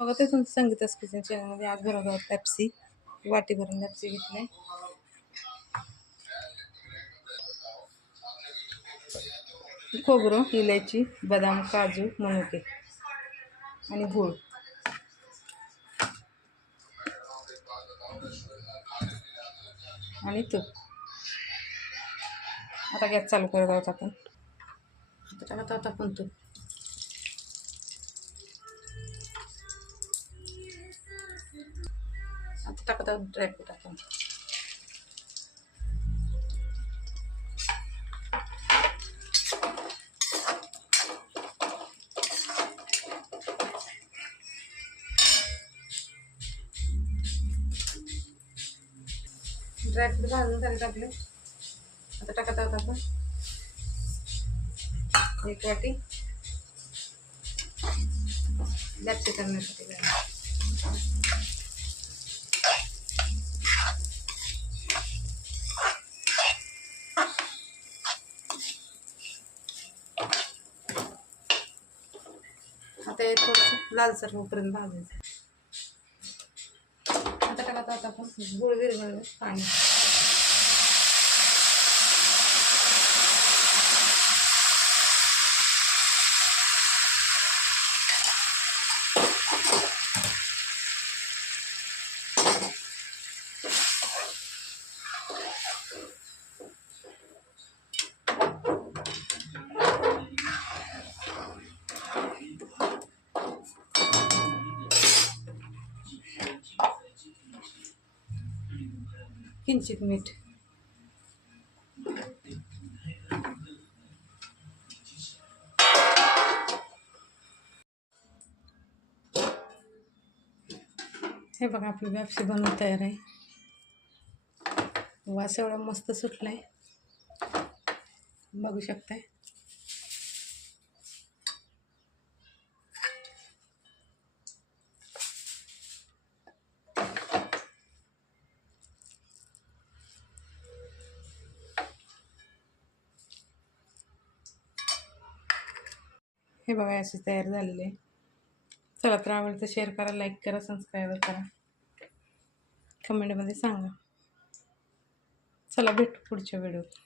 बघा ते तुमचं संगीताच किचन चॅनलमध्ये आज बरोबर पेप्सी वाटी भरून पेप्सी घेतले खोबरं इलायची बदाम काजू मनुके आणि गूळ. आणि तूप. आता गॅस चालू करत आहोत आपण. आता टाकत आहोत आपण तूप. आता टाकत आहोत ड्रायफ्रूट आपण ड्रायफ्रूट भाजून झाले टाकले आता टाकत आहोत आपण एक वाटी लॅपचे करण्यासाठी आता हे थोडंसं लालसर होईपर्यंत भाजायचं. आता टाकत आता आपण गुळ विरघळलं पाणी. किंचित मीठ. हे बघा आपली व्यापशी बनवून तयार आहे. वास एवढा मस्त सुटला आहे बघू शकताय. हे बघा अशी तयार झालेली आहे चला तर आवडलं तर शेअर करा लाईक करा सबस्क्राईब करा कमेंटमध्ये सांगा चला भेटू पुढच्या व्हिडिओत